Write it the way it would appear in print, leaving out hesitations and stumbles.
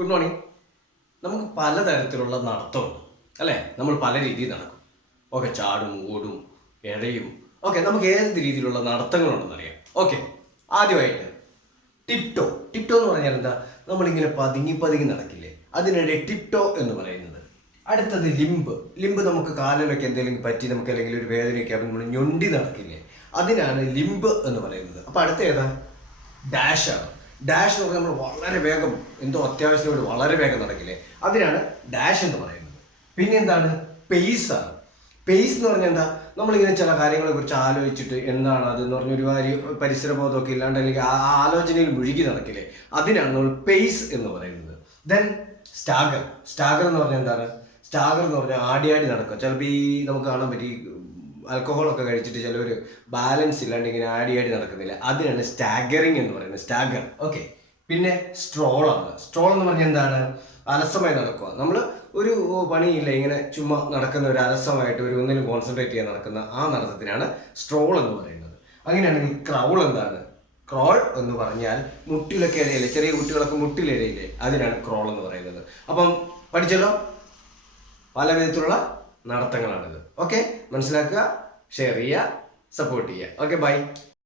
Good morning. നമുക്ക് പലതരത്തിലുള്ള നടത്തമുണ്ട് അല്ലേ? നമ്മൾ പല രീതിയിൽ നടക്കും. ഓക്കെ, ചാടും ഓടും ഇഴയും ഓക്കെ, നമുക്ക് ഏത് രീതിയിലുള്ള നടത്തങ്ങളുണ്ടെന്നറിയാം. ഓക്കെ, ആദ്യമായിട്ട് ടിപ്ടോ. ടിപ്ടോ എന്ന് പറഞ്ഞാൽ എന്താ? നമ്മളിങ്ങനെ പതുങ്ങി പതുങ്ങി നടക്കില്ലേ, അതിനിടെ ടിപ്ടോ എന്ന് പറയുന്നത്. അടുത്തത് ലിംബ്. ലിംബ് നമുക്ക് കാലിലൊക്കെ എന്തെങ്കിലും പറ്റി നമുക്ക് അല്ലെങ്കിൽ ഒരു വേദനയൊക്കെ ആകുമ്പോൾ നമ്മൾ ഞൊണ്ടി നടക്കില്ലേ, അതിനാണ് ലിംബ് എന്ന് പറയുന്നത്. അപ്പം അടുത്ത ഏതാ? ഡാഷാണ്. ഡാഷ് എന്ന് പറഞ്ഞാൽ നമ്മൾ വളരെ വേഗം എന്തോ അത്യാവശ്യമായിട്ട് വളരെ വേഗം നടക്കില്ലേ, അതിനാണ് ഡാഷ് എന്ന് പറയുന്നത്. പിന്നെ എന്താണ്? പേയ്സാണ്. പേയ്സ് എന്ന് പറഞ്ഞാൽ എന്താ? നമ്മളിങ്ങനെ ചില കാര്യങ്ങളെ കുറിച്ച് ആലോചിച്ചിട്ട് എന്താണ് അതെന്ന് പറഞ്ഞ ഒരു കാര്യം പരിസരബോധമൊക്കെ ഇല്ലാണ്ട് അല്ലെങ്കിൽ ആ ആലോചനയിൽ മുഴുകി നടക്കില്ലേ, അതിനാണ് നമ്മൾ പേയ്സ് എന്ന് പറയുന്നത്. Then stagger. സ്റ്റാഗർ എന്ന് പറഞ്ഞാൽ എന്താണ്? സ്റ്റാഗർ എന്ന് പറഞ്ഞാൽ ആടി നടക്കുക. ചിലപ്പോൾ ഈ നമുക്ക് കാണാൻ പറ്റി ആൽക്കഹോളൊക്കെ കഴിച്ചിട്ട് ചിലവർ ബാലൻസ് ഇല്ലാണ്ട് ഇങ്ങനെ ആടി നടക്കുന്നില്ല, അതിനാണ് സ്റ്റാഗറിങ് എന്ന് പറയുന്നത്. സ്റ്റാഗർ. ഓക്കെ. പിന്നെ സ്ട്രോളാണ്. സ്ട്രോൾ എന്ന് പറഞ്ഞാൽ എന്താണ്? അലസമായി നടക്കുക. നമ്മൾ ഒരു പണിയില്ല, ഇങ്ങനെ ചുമ്മാ നടക്കുന്ന ഒരു അലസമായിട്ട് ഒരു ഒന്നിനും കോൺസെൻട്രേറ്റ് ചെയ്യാൻ നടക്കുന്ന ആ നടത്തത്തിനാണ് സ്ട്രോൾ എന്ന് പറയുന്നത്. അങ്ങനെയാണെങ്കിൽ ക്രൗൾ എന്താണ്? ക്രോൾ എന്ന് പറഞ്ഞാൽ മുട്ടിലൊക്കെ ഇടയില്ലേ, ചെറിയ കുട്ടികളൊക്കെ മുട്ടിലിടയില്ലേ, അതിനാണ് ക്രോൾ എന്ന് പറയുന്നത്. അപ്പം പഠിച്ചല്ലോ, പല വിധത്തിലുള്ള നടത്തങ്ങളാണിത്. ഓക്കെ, മനസ്സിലാക്കുക, ഷെയർ ചെയ്യുക, സപ്പോർട്ട് ചെയ്യുക. Okay, by.